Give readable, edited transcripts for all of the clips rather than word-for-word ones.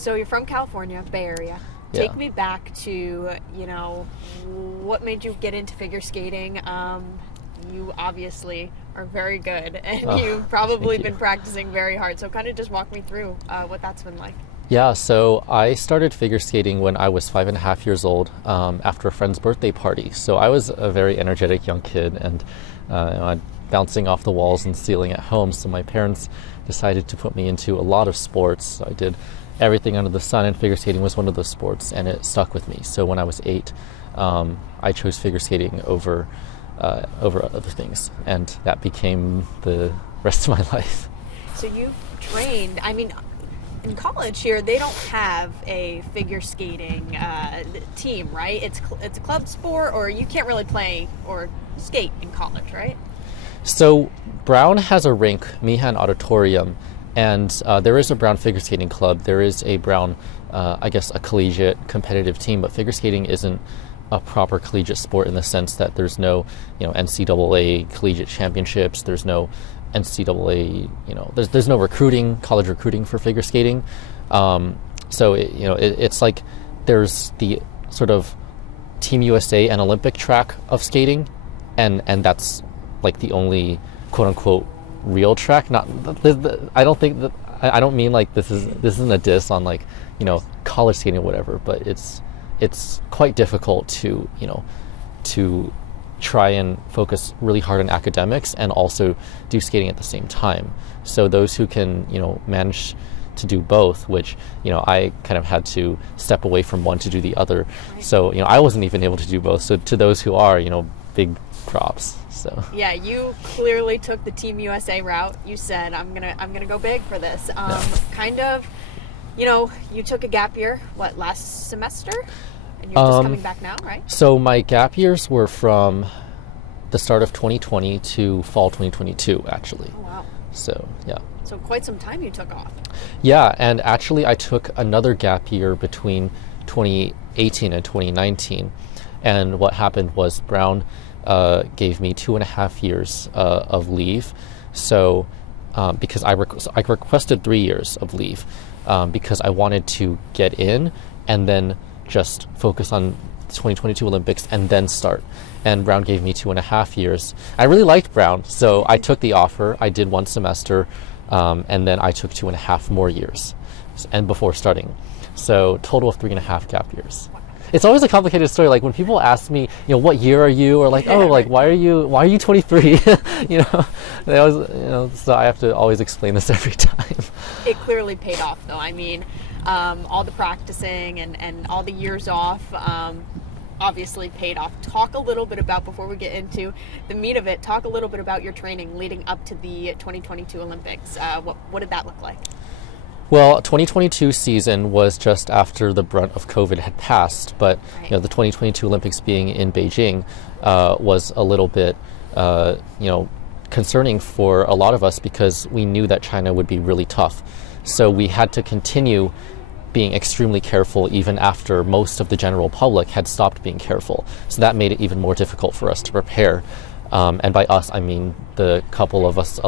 So you're from California, Bay Area. Yeah. Take me back to, what made you get into figure skating? You obviously are very good, and you've probably been practicing very hard. So kind of just walk me through what that's been like. Yeah, so I started figure skating when I was 5.5 years old after a friend's birthday party. So I was a very energetic young kid, and bouncing off the walls and ceiling at home. So my parents decided to put me into a lot of sports. So I did everything under the sun, and figure skating was one of those sports, and it stuck with me. So when I was 8, I chose figure skating over other things, and that became the rest of my life. So you've trained, in college here, they don't have a figure skating team, right? It's a club sport, or you can't really play or skate in college, right? So Brown has a rink, Meehan Auditorium, and there is a Brown figure skating club. There is a Brown, a collegiate competitive team, but figure skating isn't a proper collegiate sport in the sense that there's no, NCAA collegiate championships. There's no NCAA, there's no college recruiting for figure skating. So it's like there's the sort of Team USA and Olympic track of skating, and that's like the only quote unquote real track. I don't mean like this isn't a diss on college skating or whatever, but it's quite difficult to try and focus really hard on academics and also do skating at the same time. So those who can manage to do both, which I kind of had to step away from one to do the other. Right. So I wasn't even able to do both. So to those who are, big props. So yeah, you clearly took the Team USA route. You said I'm gonna go big for this. Kind of, you took a gap year. What, last semester? And you're just coming back now, right? So my gap years were from the start of 2020 to fall 2022, actually. Oh wow. So yeah. So quite some time you took off. Yeah, and actually I took another gap year between 2018 and 2019, and what happened was Brown gave me 2.5 years of leave. So because I requested 3 years of leave because I wanted to get in and then just focus on the 2022 Olympics and then start. And Brown gave me 2.5 years. I really liked Brown, so I took the offer. I did 1 semester, and then I took 2.5 more years, and before starting. So total of 3.5 gap years. It's always a complicated story. Like when people ask me, what year are you, or like, oh, like why are you 23? They always, so I have to always explain this every time. It clearly paid off, though. All the practicing and all the years off obviously paid off. Talk a little bit about, before we get into the meat of it, talk a little bit about your training leading up to the 2022 Olympics. What did that look like? Well, 2022 season was just after the brunt of COVID had passed, but right. The 2022 Olympics being in Beijing was a little bit, concerning for a lot of us because we knew that China would be really tough. So we had to continue being extremely careful even after most of the general public had stopped being careful. So that made it even more difficult for us to prepare. And by us, I mean the couple of us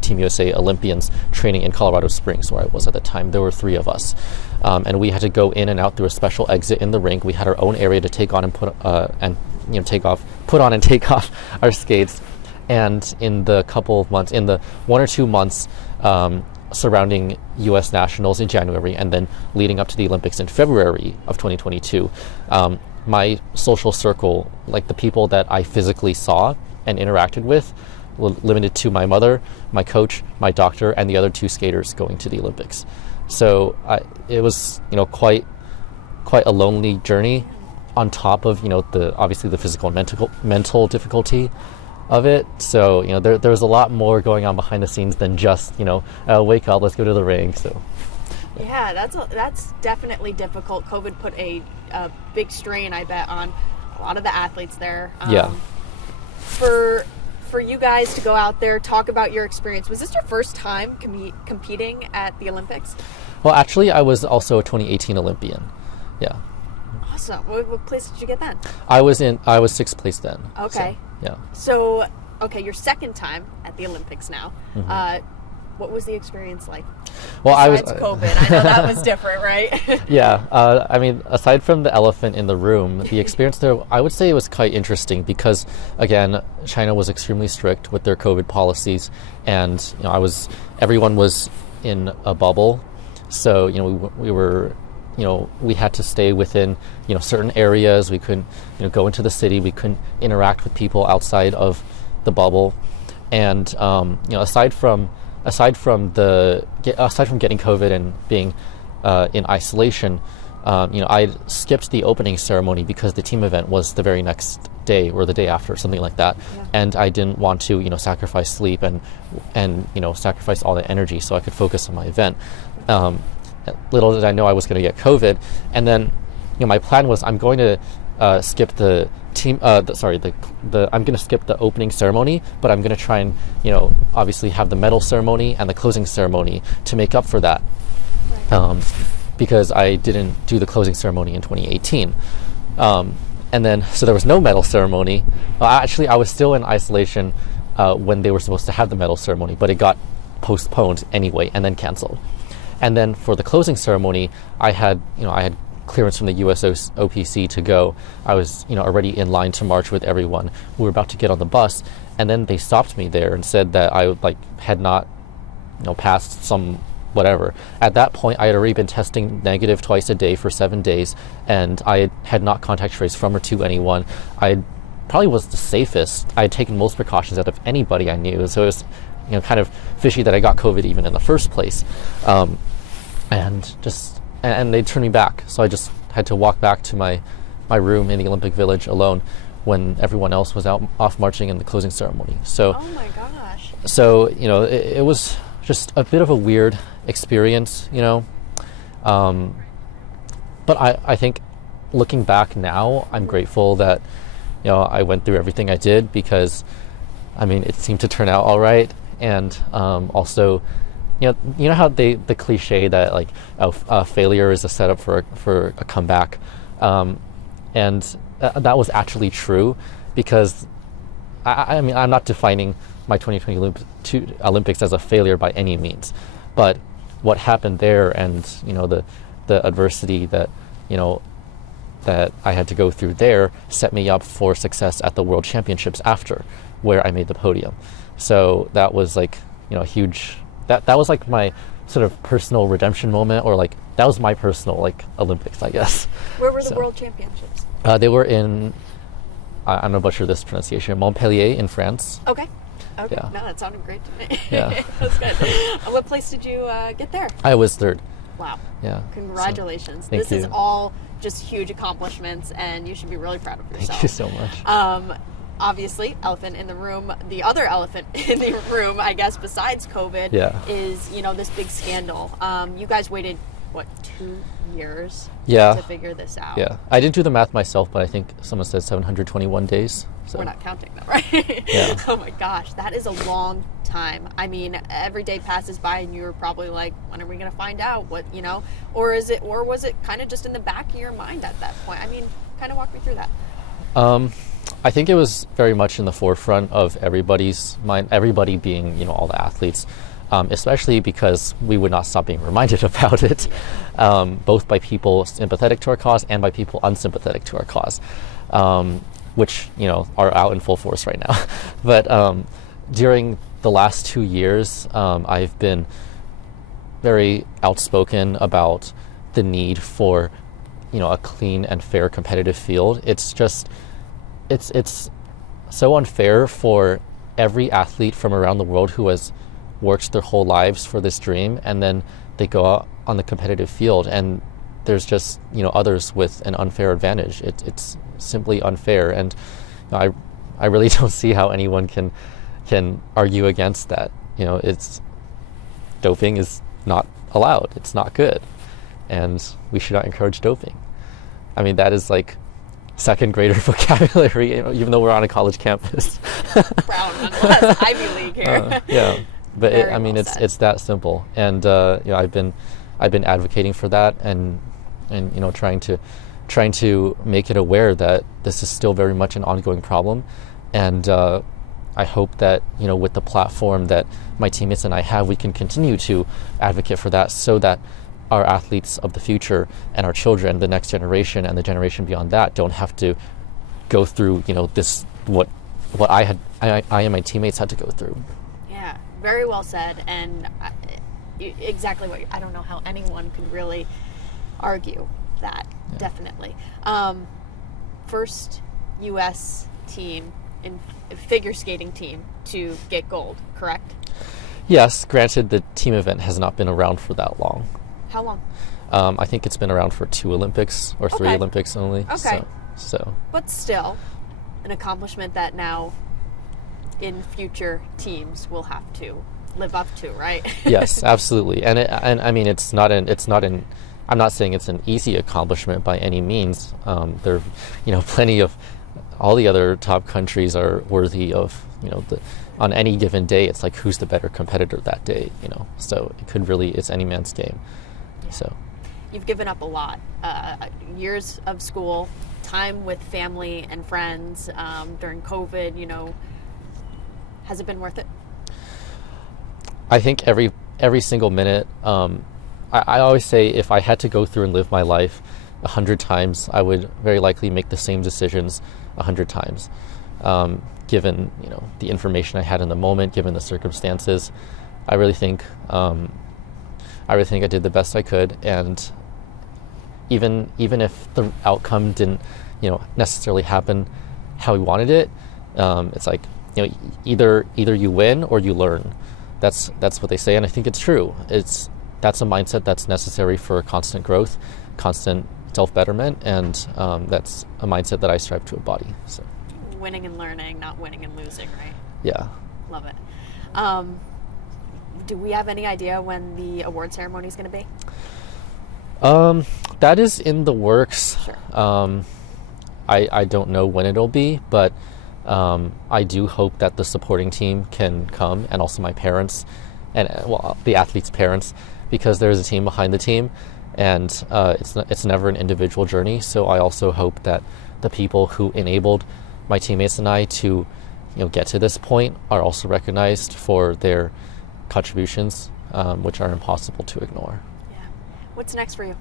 Team USA Olympians training in Colorado Springs, where I was at the time. There were 3 of us. And we had to go in and out through a special exit in the rink. We had our own area to take on and put on and take off our skates. And in the couple of months, in the 1 or 2 months surrounding U.S. Nationals in January and then leading up to the Olympics in February of 2022, my social circle, like the people that I physically saw and interacted with, limited to my mother, my coach, my doctor, and the other 2 skaters going to the Olympics. So it was, quite a lonely journey on top of, obviously the physical and mental difficulty of it. So, there was a lot more going on behind the scenes than just, wake up, let's go to the rink. So yeah, that's definitely difficult. COVID put a big strain, I bet, on a lot of the athletes there. Yeah. For you guys to go out there, talk about your experience. Was this your first time competing at the Olympics? Well, actually, I was also a 2018 Olympian. Yeah. Awesome. What place did you get then? I was 6th place then. Okay. So, yeah. So, okay, your second time at the Olympics now. Mm-hmm. What was the experience like? Well, Besides COVID, I know that was different, right? Yeah, I mean, aside from the elephant in the room, the experience there, I would say it was quite interesting because, again, China was extremely strict with their COVID policies, and everyone was in a bubble, so we were, we had to stay within certain areas. We couldn't go into the city. We couldn't interact with people outside of the bubble, and aside from getting COVID and being in isolation, I skipped the opening ceremony because the team event was the very next day or the day after, something like that. Yeah. And I didn't want to, sacrifice sleep and sacrifice all the energy so I could focus on my event. Little did I know I was going to get COVID. And then, my plan was I'm going to skip the team. I'm going to skip the opening ceremony, but I'm going to try and obviously have the medal ceremony and the closing ceremony to make up for that, because I didn't do the closing ceremony in 2018. And then so there was no medal ceremony. Actually, I was still in isolation when they were supposed to have the medal ceremony, but it got postponed anyway and then canceled. And then for the closing ceremony, I had clearance from the US OPC to go. I was, already in line to march with everyone. We were about to get on the bus, and then they stopped me there and said that I had not, passed some whatever. At that point, I had already been testing negative twice a day for 7 days, and I had not contact traced from or to anyone. I probably was the safest. I had taken most precautions out of anybody I knew, so it was, kind of fishy that I got COVID even in the first place. And they turned me back. So I just had to walk back to my room in the Olympic Village alone when everyone else was off marching in the closing ceremony. So, oh my gosh. So, it was just a bit of a weird experience, But I think looking back now, I'm grateful that, I went through everything I did because, it seemed to turn out all right. And also, how the cliche that failure is a setup for a comeback, and that was actually true, because I'm not defining my 2020 Olympics as a failure by any means, but what happened there and the adversity that that I had to go through there set me up for success at the World Championships after, where I made the podium. So that was huge. That was my sort of personal redemption moment, or that was my personal Olympics, I guess. Where were the World Championships? They were in, I'm gonna butcher this pronunciation, Montpellier in France. Okay. Yeah. No, that sounded great to me. Yeah. That's good. What place did you get there? I was third. Wow. Yeah. Congratulations. So, thank you. Is all just huge accomplishments, and you should be really proud of yourself. Thank you so much. Obviously, elephant in the room. The other elephant in the room, I guess, besides COVID, is this big scandal. You guys waited 2 years to figure this out? Yeah, I didn't do the math myself, but I think someone said 721 days. So. We're not counting them, right? Yeah. Oh my gosh, that is a long time. Every day passes by, and you're probably like, when are we going to find out? Or was it kind of just in the back of your mind at that point? Kind of walk me through that. I think it was very much in the forefront of everybody's mind, everybody being, all the athletes, especially because we would not stop being reminded about it, both by people sympathetic to our cause and by people unsympathetic to our cause, which, are out in full force right now. But during the last 2 years, I've been very outspoken about the need for, a clean and fair competitive field. It's just... It's so unfair for every athlete from around the world who has worked their whole lives for this dream, and then they go out on the competitive field and there's just others with an unfair advantage. It's simply unfair, and I really don't see how anyone can argue against that. It's doping is not allowed. It's not good, and we should not encourage doping. That is second grader vocabulary, even though we're on a college campus. Brown, nonetheless. Ivy League here. Yeah, but it's that simple, and I've been advocating for that, and trying to make it aware that this is still very much an ongoing problem, and I hope that, with the platform that my teammates and I have, we can continue to advocate for that, so that our athletes of the future and our children, the next generation and the generation beyond that, don't have to go through, this, what I and my teammates had to go through. Yeah, very well said. And exactly what I don't know how anyone could really argue that. Yeah. Definitely. First U.S. team in figure skating team to get gold, correct? Yes, granted the team event has not been around for that long. How long? I think it's been around for 2 Olympics or 3 Olympics only. Okay. So. But still, an accomplishment that now in future teams will have to live up to, right? Yes, absolutely. And I mean, I'm not saying it's an easy accomplishment by any means. There, plenty of all the other top countries are worthy of, on any given day, it's like who's the better competitor that day, So it's any man's game. Yeah. So. You've given up a lot. Years of school, time with family and friends during COVID, has it been worth it? I think every single minute. I always say if I had to go through and live my life 100 times, I would very likely make the same decisions 100 times. Given the information I had in the moment, given the circumstances, I really think I did the best I could. And even if the outcome didn't necessarily happen how we wanted it, it's like either you win or you learn. That's what they say, and I think it's true. That's a mindset that's necessary for constant growth, constant self-betterment, and that's a mindset that I strive to embody. So, winning and learning, not winning and losing, right? Yeah. Love it. Do we have any idea when the award ceremony is going to be? That is in the works. Sure. I don't know when it'll be, but I do hope that the supporting team can come, and also my parents, and the athletes' parents, because there's a team behind the team, and it's never an individual journey. So I also hope that the people who enabled my teammates and I to get to this point are also recognized for their contributions, which are impossible to ignore. Yeah. What's next for you?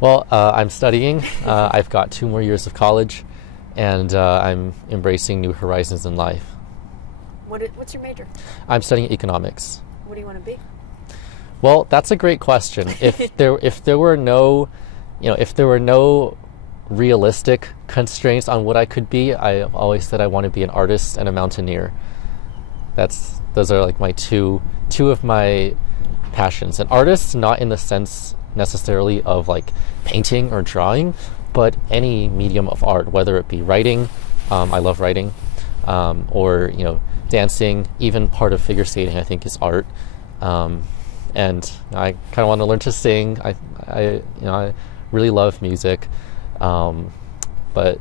Well, I'm studying. I've got 2 more years of college, and I'm embracing new horizons in life. What's your major? I'm studying economics. What do you want to be? Well, that's a great question. If there were no realistic constraints on what I could be, I've always said I want to be an artist and a mountaineer. Those are like my two of my passions. An artist, not in the sense necessarily of like painting or drawing, but any medium of art, whether it be writing, I love writing, or dancing, even part of figure skating I think is art. And I kind of want to learn to sing. I really love music, but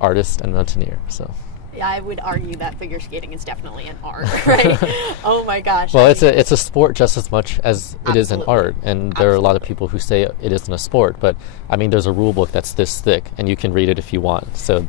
artist and mountaineer. So. Yeah, I would argue that figure skating is definitely an art, right? Oh my gosh. Well, it's a sport just as much as it is an art, and there are a lot of people who say it isn't a sport, but I mean, there's a rule book that's this thick, and you can read it if you want. So.